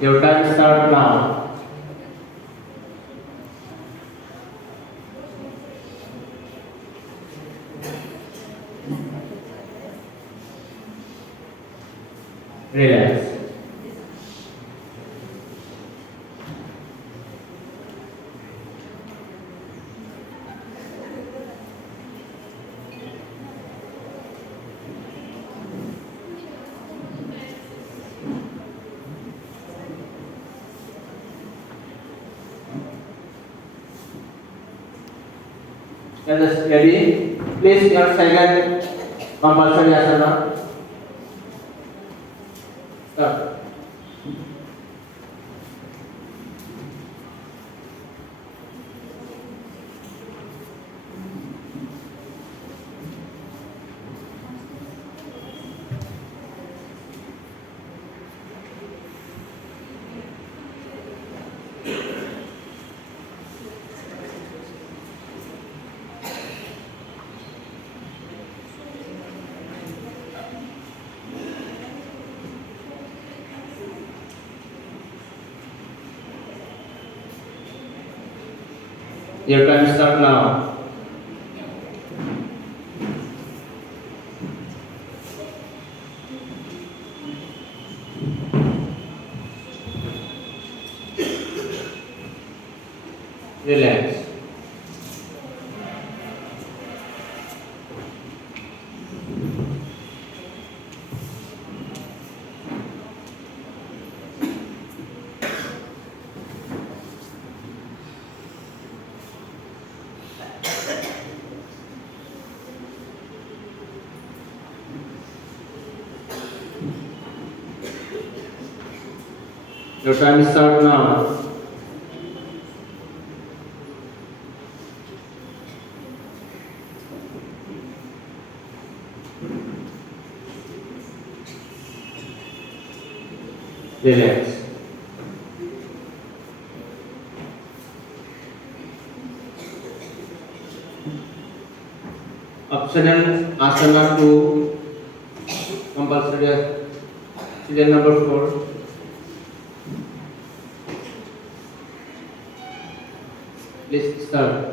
Your time start now. Relax. Yes, ready? Please your second compulsory asana. Start. Your time start now. Relax. Your time start now. Relax. Optional asana to compulsory serial number 4. Please start.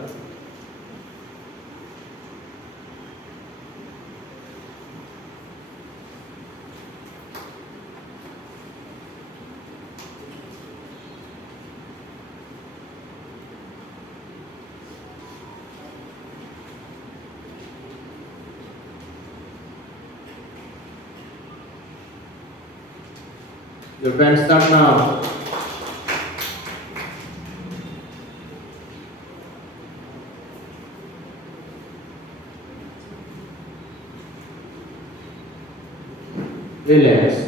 Your time start now. Relax.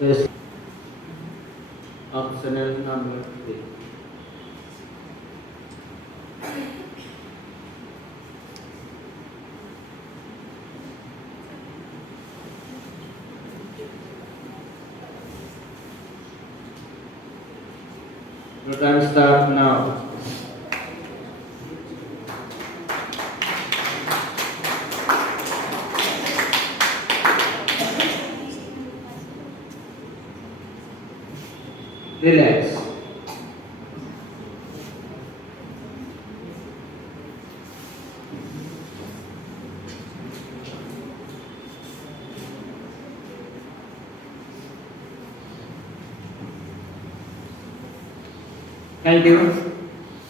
Yes. Optional number 3. Your time start now. Relax. Thank you.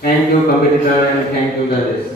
Thank you, competitor, and thank you, judges.